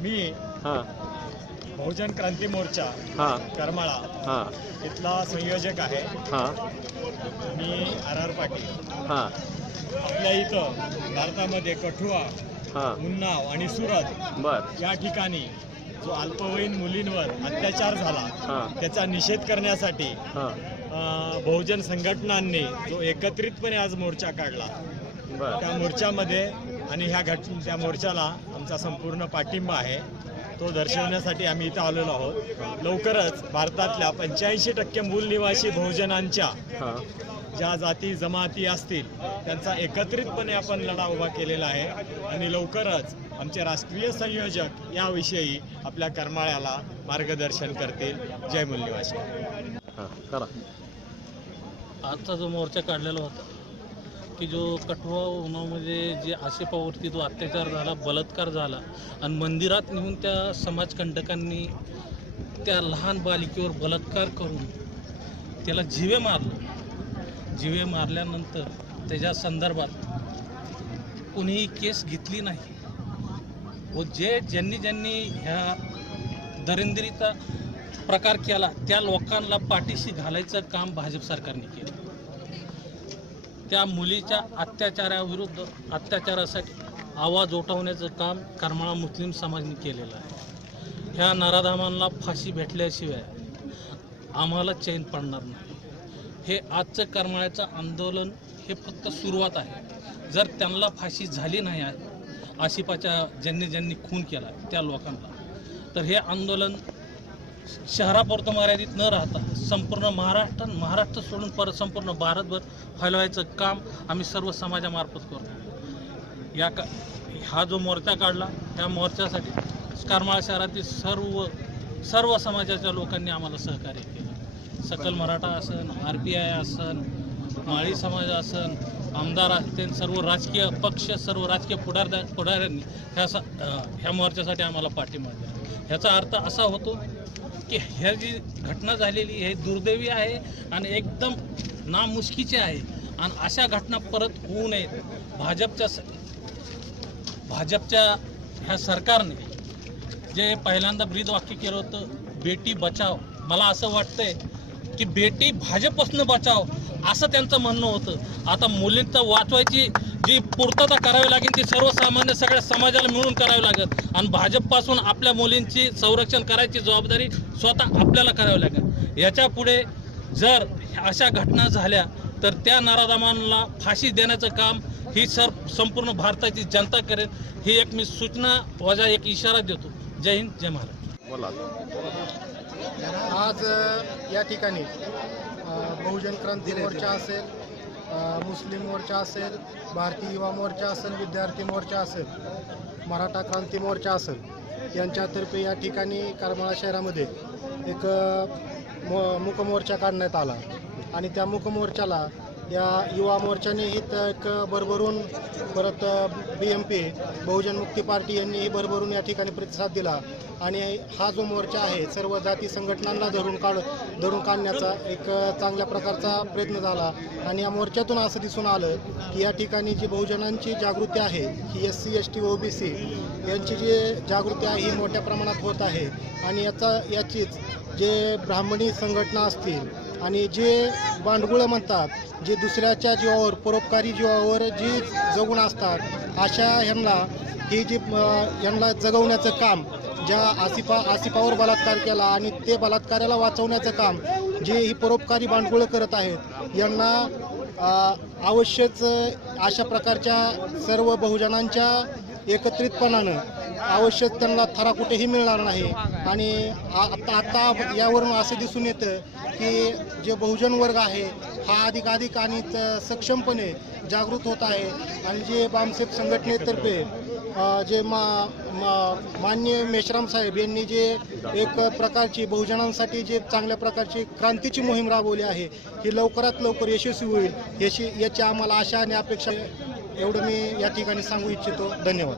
मी हां. बहुजन क्रांती मोर्चा हां. करमाळा हां. इथला संयोजक आहे. हां. मी आर आर पाटील. हां. आपल्या इथं भारतामध्ये कठुआ हां. उन्नाव आणि सुरत बर. या ठिकाणी जो अल्पवयीन मुलींवर अत्याचार झाला त्याचा निषेध करण्यासाठी हां. अ, बहुजन संघटनांनी जो एकत्रितपणे आज मोर्चा काढला बर. त्या मोर्चामध्ये आणि ह्या घट त्या मोर्चाला आमचा संपूर्ण पाठिंबा आहे. तो दर्शवण्यासाठी आम्ही इथं आलेलो आहोत. लवकरच भारतातल्या पंच्याऐंशी टक्के मूल निवासी बहुजनांच्या ज्या जाती जमाती असतील त्यांचा एकत्रितपणे आपण लढा उभा केलेला आहे. आणि लवकरच आमचे राष्ट्रीय संयोजक याविषयी आपल्या करमाळ्याला मार्गदर्शन करतील. जय मूल निवासी. हां करा. आजचा जो मोर्चा काढलेला होता की जो कठुआ उन्हामध्ये जे आसेपावरती जो अत्याचार झाला बलात्कार झाला आणि मंदिरात नेऊन त्या समाजकंटकांनी त्या लहान बालिकेवर बलात्कार करून त्याला जिवे मारलं. जिवे मारल्यानंतर त्याच्या संदर्भात कोणीही केस घेतली नाही. व जे ज्यांनी ज्यांनी ह्या दरिंद्रीचा प्रकार केला त्या लोकांना पाठीशी घालायचं काम भाजप सरकारने केलं. त्या मुलीच्या अत्याचाराविरुद्ध अत्याचारासाठी आवाज उठवण्याचं काम करमाळा मुस्लिम समाजाने केलेलं आहे. ह्या नराधामांना फाशी भेटल्याशिवाय आम्हाला चैन पडणार नाही. हे आजचं करमाळ्याचं आंदोलन हे फक्त सुरुवात आहे. जर त्यांना फाशी झाली नाही आशिफाच्या ज्यांनी ज्यांनी खून केला त्या लोकांना. तर हे आंदोलन शहरापुरतं मर्यादित न राहता संपूर्ण महाराष्ट्र महाराष्ट्र सोडून परत संपूर्ण भारतभर फैलवायचं काम आम्ही सर्व समाजामार्फत करतो. या का हा जो मोर्चा काढला त्या मोर्चासाठी करमाळा शहरातील सर्व सर्व समाजाच्या लोकांनी आम्हाला सहकार्य केलं. सकल मराठा असन आर पी आय असन माळी समाज असन आमदार असतील सर्व राजकीय पक्ष सर्व राजकीय पुढारदा पुढाऱ्यांनी ह्या ह्या मोर्चासाठी आम्हाला पाठिंबा दिला ह्याचा अर्थ असा होतो की ह्या जी घटना झालेली हे दुर्दैवी आहे आणि एकदम नामुष्कीची आहे. आणि अशा घटना परत होऊ नयेत. भाजपच्या स- भाजपच्या ह्या सरकारने जे पहिल्यांदा ब्रीद वाक्य केलं होतं बेटी बचाव मला असं वाटतंय की बेटी भाजपपासून बचाव असं त्यांचं म्हणणं होतं. आता मुलींचं वाचवायची जी पूर्तता करावी लागेल ती सर्वसामान्य सगळ्या समाजाला मिळून करावी लागेल. आणि भाजपपासून आपल्या मुलींची संरक्षण करायची जबाबदारी स्वतः आपल्याला करावी लागेल. याच्यापुढे जर अशा घटना झाल्या तर त्या नराधमांना फाशी देण्याचं काम ही सर संपूर्ण भारताची जनता करेल. ही एक मी सूचना वजा एक इशारा देतो. जय हिंद जय महाराष्ट्र. बोला. आज या ठिकाणी बहुजन क्रांती मोर्चा असेल मुस्लिम मोर्चा असेल भारतीय युवा मोर्चा असेल विद्यार्थी मोर्चा असेल मराठा क्रांती मोर्चा असेल यांच्यातर्फे या ठिकाणी करमाळा शहरामध्ये एक मो मुकमोर्चा काढण्यात आला. आणि त्या मुकमोर्चाला या युवा मोर्चानेही त- एक भरभरून परत बी एम पी बहुजन मुक्ती पार्टी यांनीही भरभरून या ठिकाणी प्रतिसाद दिला. आणि हा जो मोर्चा आहे सर्व जाती संघटनांना धरून काढ धरून काढण्याचा एक चांगल्या प्रकारचा प्रयत्न झाला. आणि या मोर्चातून असं दिसून आलं की या ठिकाणी जी बहुजनांची जागृती आहे ही S C S T O B C यांची जी जागृती आहे ही मोठ्या प्रमाणात होत आहे. आणि याचा याचीच जे ब्राह्मणी संघटना असतील आणि जे बांडगुळं म्हणतात जे दुसऱ्याच्या जीवावर परोपकारी जीवावर जी जगून असतात अशा ह्यांना ही जी यांना जगवण्याचं काम ज्या आसिफा आसिफावर बलात्कार केला आणि ते बलात्काराला वाचवण्याचं काम जे ही परोपकारी बांडगुळं करत आहेत यांना अवश्यच अशा प्रकारच्या सर्व बहुजनांच्या एकत्रितपणानं आवश्यक त्यांना थरा कुठेही मिळणार नाही. आणि आता आता यावरून असं दिसून येतं की जे बहुजन वर्ग आहे हा अधिकाधिक आणि सक्षमपणे जागृत होत आहे. आणि जे बामसेप संघटनेतर्फे जे मा मा- मान्य मेश्राम साहेब यांनी जे एक प्रकारची बहुजनांसाठी जे चांगल्या प्रकारची क्रांतीची मोहीम राबवली आहे ही लवकरात लवकर यशस्वी होईल याची याची आम्हाला आशा आणि अपेक्षा एवढं मी या ठिकाणी सांगू इच्छितो. धन्यवाद.